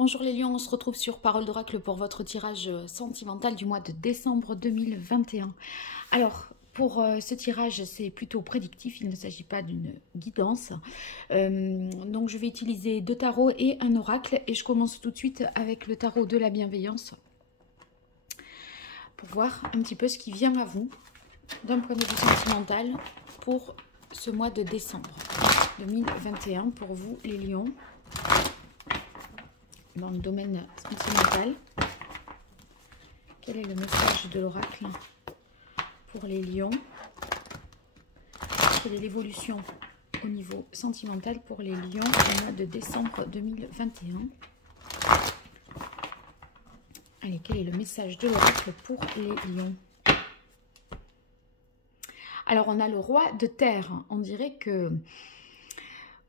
Bonjour les lions, on se retrouve sur Parole d'Oracle pour votre tirage sentimental du mois de décembre 2021. Alors, pour ce tirage, c'est plutôt prédictif, il ne s'agit pas d'une guidance. Donc je vais utiliser deux tarots et un oracle et je commence tout de suite avec le tarot de la bienveillance pour voir un petit peu ce qui vient à vous d'un point de vue sentimental pour ce mois de décembre 2021 pour vous les lions. Dans le domaine sentimental, quel est le message de l'oracle pour les lions? Quelle est l'évolution au niveau sentimental pour les lions au mois de décembre 2021? Allez, quel est le message de l'oracle pour les lions? Alors, on a le roi de terre. On dirait que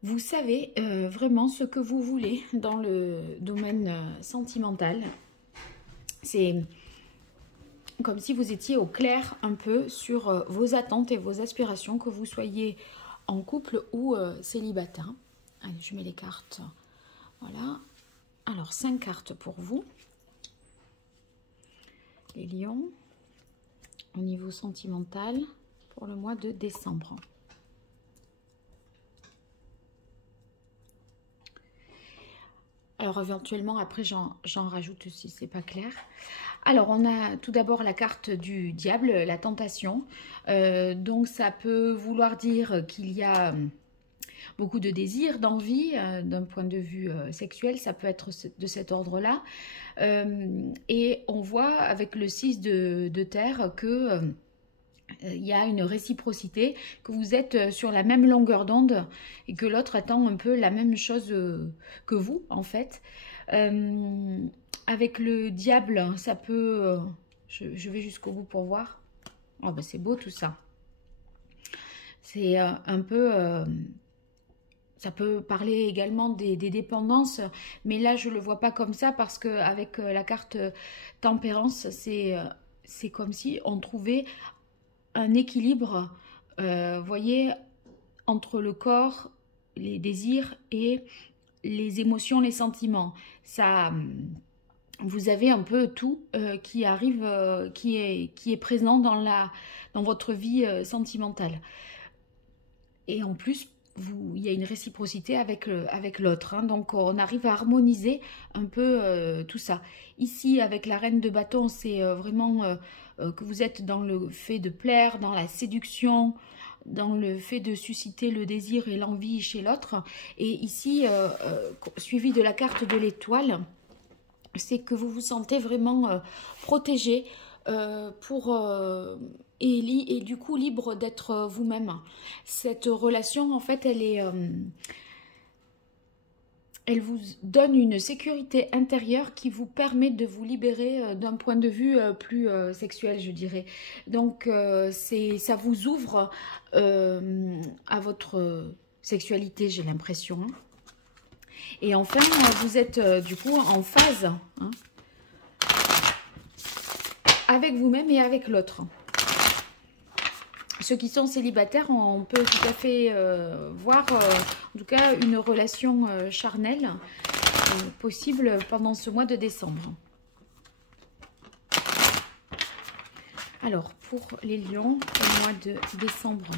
vous savez vraiment ce que vous voulez dans le domaine sentimental. C'est comme si vous étiez au clair un peu sur vos attentes et vos aspirations, que vous soyez en couple ou célibataire. Allez, je mets les cartes. Voilà. Alors, 5 cartes pour vous. Les lions, au niveau sentimental, pour le mois de décembre. Alors éventuellement après j'en rajoute si c'est pas clair. Alors on a tout d'abord la carte du diable, la tentation. Donc ça peut vouloir dire qu'il y a beaucoup de désirs, d'envie d'un point de vue sexuel. Ça peut être de cet ordre-là. Et on voit avec le 6 de terre que il y a une réciprocité, que vous êtes sur la même longueur d'onde et que l'autre attend un peu la même chose que vous en fait. Avec le diable, ça peut... je vais jusqu'au bout pour voir. Oh ben c'est beau tout ça. C'est un peu... ça peut parler également des dépendances, mais là je ne le vois pas comme ça parce qu'avec la carte tempérance, c'est comme si on trouvait un équilibre, voyez, entre le corps, les désirs et les émotions, les sentiments. Ça, vous avez un peu tout qui arrive, qui est présent dans votre vie sentimentale. Et en plus, il y a une réciprocité avec l'autre. Hein, donc, on arrive à harmoniser un peu tout ça. Ici, avec la reine de bâton, c'est vraiment que vous êtes dans le fait de plaire, dans la séduction, dans le fait de susciter le désir et l'envie chez l'autre. Et ici, suivi de la carte de l'étoile, c'est que vous vous sentez vraiment protégé et du coup libre d'être vous-même. Cette relation, en fait, elle vous donne une sécurité intérieure qui vous permet de vous libérer d'un point de vue plus sexuel, je dirais. Donc, ça vous ouvre à votre sexualité, j'ai l'impression. Et enfin, vous êtes du coup en phase hein, avec vous-même et avec l'autre. Ceux qui sont célibataires, on peut tout à fait voir, en tout cas, une relation charnelle possible pendant ce mois de décembre. Alors, pour les lions, au mois de décembre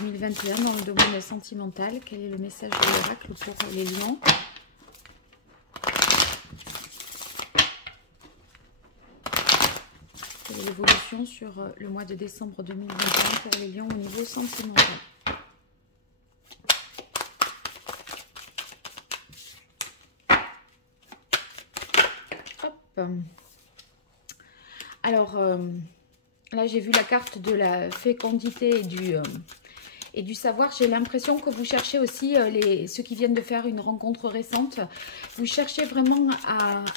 2021, dans le domaine sentimental, quel est le message de l'oracle pour les lions ? Quelle est l'évolution sur le mois de décembre 2021 pour les lions au niveau sentimental? Hop. Alors, là j'ai vu la carte de la fécondité et du savoir. J'ai l'impression que vous cherchez aussi, ceux qui viennent de faire une rencontre récente, vous cherchez vraiment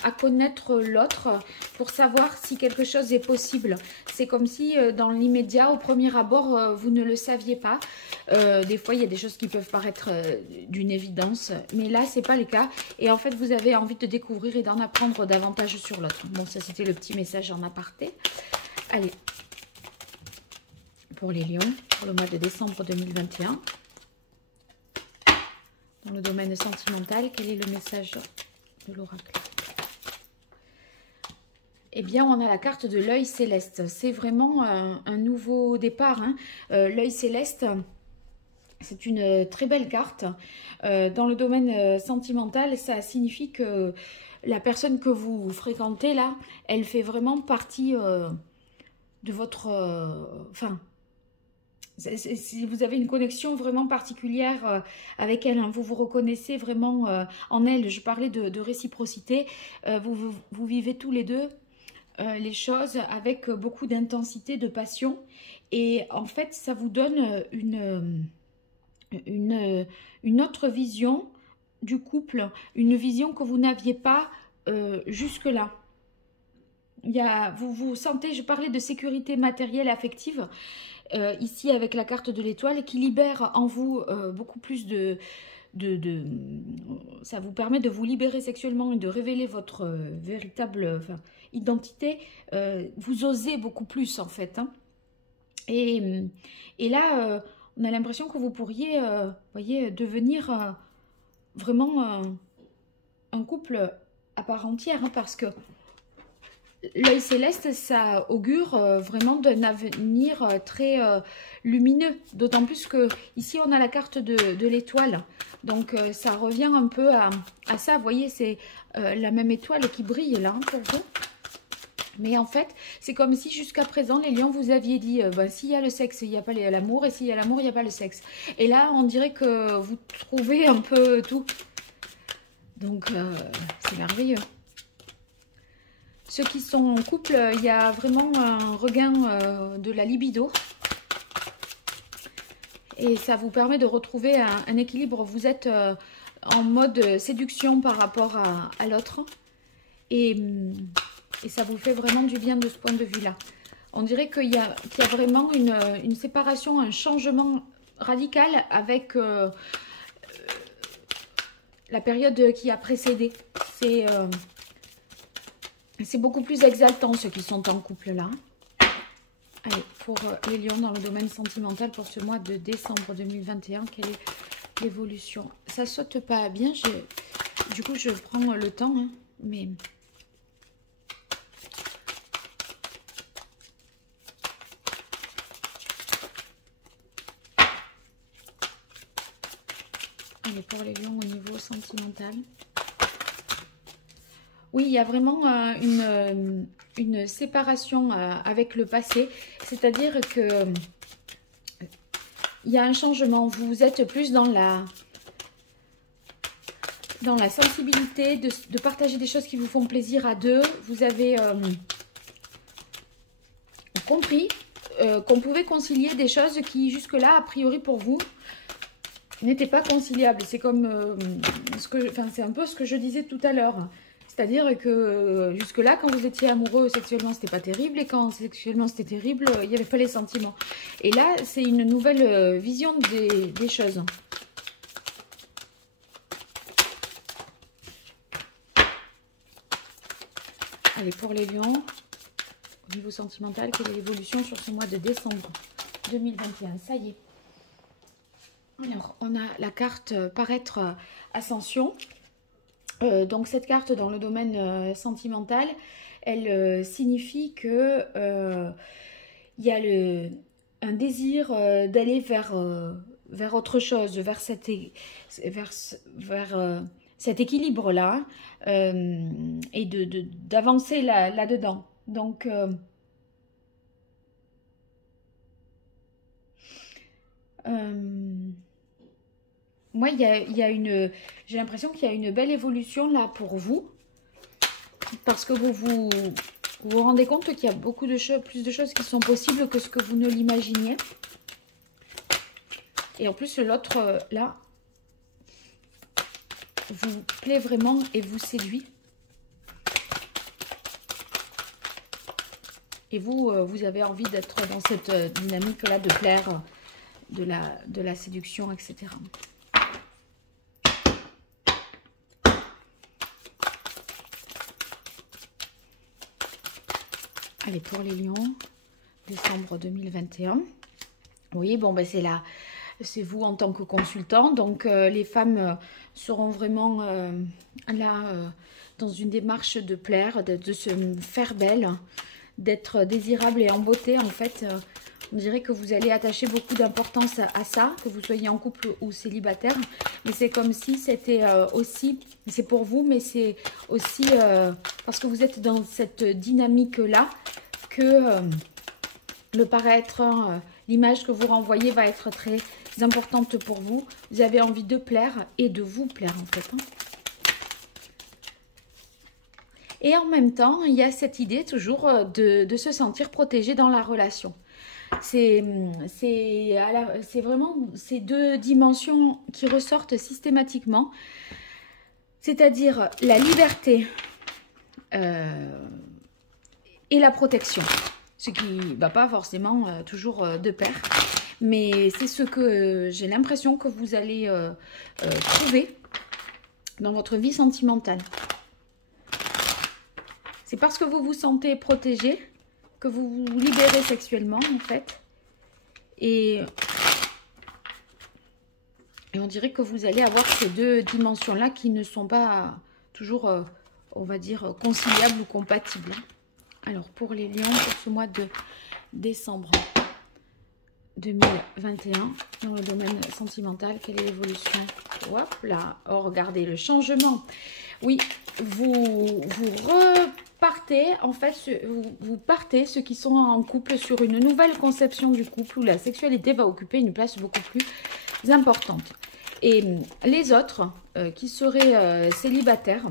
à connaître l'autre pour savoir si quelque chose est possible. C'est comme si dans l'immédiat, au premier abord, vous ne le saviez pas. Des fois, il y a des choses qui peuvent paraître d'une évidence, mais là, c'est pas le cas. Et en fait, vous avez envie de découvrir et d'en apprendre davantage sur l'autre. Bon, ça, c'était le petit message en aparté. Allez. Pour les lions, pour le mois de décembre 2021. dans le domaine sentimental. Quel est le message de l'oracle? Eh bien, on a la carte de l'œil céleste. C'est vraiment un nouveau départ, hein. L'œil céleste, c'est une très belle carte. Dans le domaine sentimental, ça signifie que la personne que vous fréquentez là, elle fait vraiment partie de votre... Enfin, si vous avez une connexion vraiment particulière avec elle, hein, vous vous reconnaissez vraiment en elle. Je parlais de réciprocité. Vous vivez tous les deux les choses avec beaucoup d'intensité, de passion. Et en fait, ça vous donne une autre vision du couple, une vision que vous n'aviez pas jusque-là. Vous sentez, je parlais de sécurité matérielle et affective, ici avec la carte de l'étoile, qui libère en vous beaucoup plus ça vous permet de vous libérer sexuellement et de révéler votre véritable identité. Vous osez beaucoup plus en fait, hein. Et là, on a l'impression que vous pourriez, voyez, devenir vraiment un couple à part entière, hein, parce que l'œil céleste, ça augure vraiment d'un avenir très lumineux. D'autant plus que ici, on a la carte de l'étoile. Donc, ça revient un peu à ça. Vous voyez, c'est la même étoile qui brille là, hein, pour vous. Mais en fait, c'est comme si jusqu'à présent, les lions, vous aviez dit, ben, s'il y a le sexe, il n'y a pas l'amour. Et s'il y a l'amour, il n'y a pas le sexe. Et là, on dirait que vous trouvez un peu tout. Donc, c'est merveilleux. Ceux qui sont en couple, il y a vraiment un regain de la libido. Et ça vous permet de retrouver un équilibre. Vous êtes en mode séduction par rapport à l'autre. Et ça vous fait vraiment du bien de ce point de vue-là. On dirait qu'il y a vraiment une séparation, un changement radical avec la période qui a précédé. C'est beaucoup plus exaltant, ceux qui sont en couple là. Allez, pour les lions dans le domaine sentimental pour ce mois de décembre 2021, quelle est l'évolution? Ça saute pas bien, du coup je prends le temps, hein, mais... Allez, pour les lions au niveau sentimental. Oui, il y a vraiment une séparation avec le passé. C'est-à-dire que il y a un changement. Vous êtes plus dans la sensibilité de partager des choses qui vous font plaisir à deux. Vous avez compris qu'on pouvait concilier des choses qui jusque-là, a priori pour vous, n'étaient pas conciliables. C'est comme c'est un peu ce que je disais tout à l'heure. C'est-à-dire que jusque-là, quand vous étiez amoureux sexuellement, c'était pas terrible. Et quand sexuellement, c'était terrible, il n'y avait pas les sentiments. Et là, c'est une nouvelle vision des choses. Allez, pour les lions, au niveau sentimental, quelle est l'évolution sur ce mois de décembre 2021? Ça y est. Alors, on a la carte paraître ascension. Donc, cette carte dans le domaine sentimental, elle signifie que il y a un désir d'aller vers autre chose, vers cet équilibre-là, et d'avancer là-dedans. Donc, moi, j'ai l'impression qu'il y a une belle évolution là pour vous. Parce que vous rendez compte qu'il y a beaucoup de choses, plus de choses qui sont possibles que ce que vous ne l'imaginiez. Et en plus, l'autre, là, vous plaît vraiment et vous séduit. Et vous avez envie d'être dans cette dynamique-là, de plaire, de la séduction, etc. Allez, pour les lions, décembre 2021. Oui, bon, ben c'est c'est vous en tant que consultant. Donc, les femmes seront vraiment là dans une démarche de plaire, de se faire belle, d'être désirable et en beauté. En fait, on dirait que vous allez attacher beaucoup d'importance à ça, que vous soyez en couple ou célibataire. Mais c'est comme si c'était aussi, c'est pour vous, mais c'est aussi parce que vous êtes dans cette dynamique-là que le paraître, l'image que vous renvoyez va être très importante pour vous. Vous avez envie de plaire et de vous plaire en fait. Et en même temps, il y a cette idée toujours de se sentir protégé dans la relation. C'est vraiment ces deux dimensions qui ressortent systématiquement. C'est-à-dire la liberté et la protection. Ce qui ne va pas forcément toujours de pair. Mais c'est ce que j'ai l'impression que vous allez trouver dans votre vie sentimentale. C'est parce que vous vous sentez protégé que vous vous libérez sexuellement, en fait. Et on dirait que vous allez avoir ces deux dimensions-là qui ne sont pas toujours, on va dire, conciliables ou compatibles. Alors, pour les lions, pour ce mois de décembre 2021, dans le domaine sentimental, quelle est l'évolution? Hop là, oh, regardez le changement. Oui, vous repartez, en fait, vous partez, ceux qui sont en couple, sur une nouvelle conception du couple où la sexualité va occuper une place beaucoup plus importante. Et les autres qui seraient célibataires,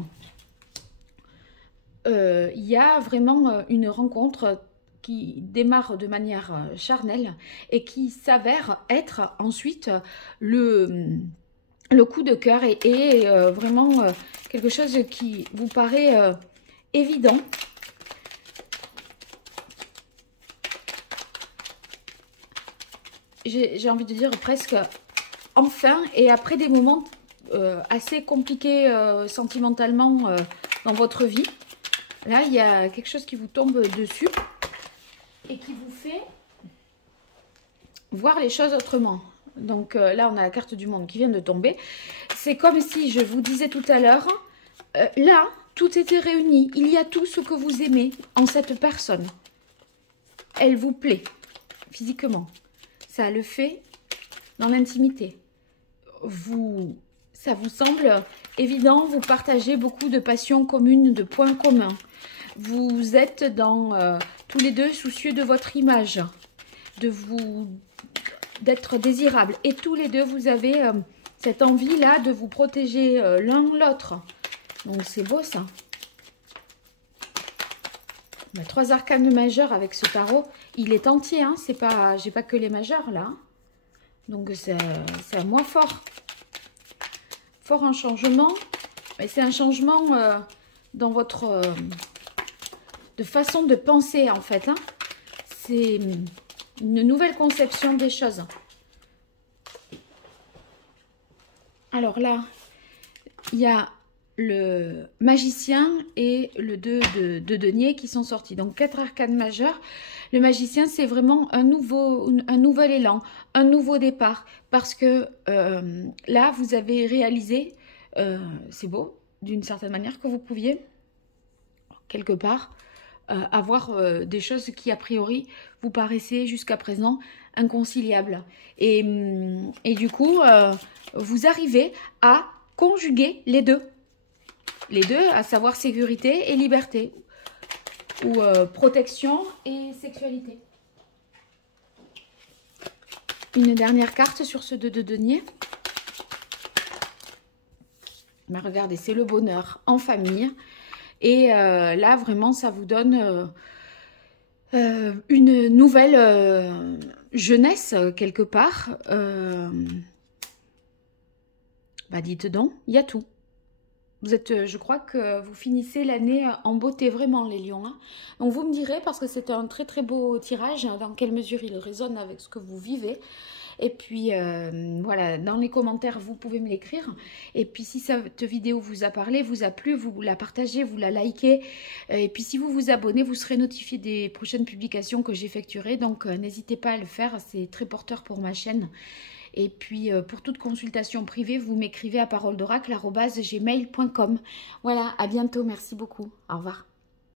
il y a vraiment une rencontre qui démarre de manière charnelle et qui s'avère être ensuite le coup de cœur et vraiment quelque chose qui vous paraît évident. J'ai envie de dire presque enfin, et après des moments assez compliqués sentimentalement dans votre vie. Là, il y a quelque chose qui vous tombe dessus et qui vous fait voir les choses autrement. Donc là, on a la carte du monde qui vient de tomber. C'est comme si je vous disais tout à l'heure, là, tout était réuni. Il y a tout ce que vous aimez en cette personne. Elle vous plaît physiquement. Ça le fait dans l'intimité. Ça vous semble évident, vous partagez beaucoup de passions communes, de points communs. Vous êtes tous les deux soucieux de votre image, d'être désirable. Et tous les deux, vous avez cette envie-là de vous protéger l'un l'autre. Donc, c'est beau, ça. Bah, 3 arcanes majeurs avec ce tarot. Il est entier, hein. C'est pas, j'ai pas que les majeurs, là. Donc, c'est un mois fort. Fort en changement. Mais c'est un changement dans votre... de façon de penser, en fait. Hein. C'est une nouvelle conception des choses. Alors là, il y a le magicien et le 2 de denier qui sont sortis. Donc 4 arcanes majeures. Le magicien, c'est vraiment un nouvel élan, un nouveau départ. Parce que là, vous avez réalisé, c'est beau, d'une certaine manière, que vous pouviez, quelque part, avoir des choses qui, a priori, vous paraissaient jusqu'à présent inconciliables. Et du coup, vous arrivez à conjuguer les deux. Les deux, à savoir sécurité et liberté. Ou protection et sexualité. Une dernière carte sur ce 2 de denier. Mais regardez, c'est le bonheur en famille. Et là, vraiment, ça vous donne une nouvelle jeunesse, quelque part. Bah, dites donc, il y a tout. Vous êtes, je crois que vous finissez l'année en beauté, vraiment, les lions. Hein. Donc, vous me direz, parce que c'est un très, très beau tirage, dans quelle mesure il résonne avec ce que vous vivez. Et puis, voilà, dans les commentaires, vous pouvez me l'écrire. Et puis, si cette vidéo vous a parlé, vous a plu, vous la partagez, vous la likez. Et puis, si vous vous abonnez, vous serez notifié des prochaines publications que j'effectuerai. Donc, n'hésitez pas à le faire, c'est très porteur pour ma chaîne. Et puis, pour toute consultation privée, vous m'écrivez à paroledoracle@gmail.com. Voilà, à bientôt. Merci beaucoup. Au revoir.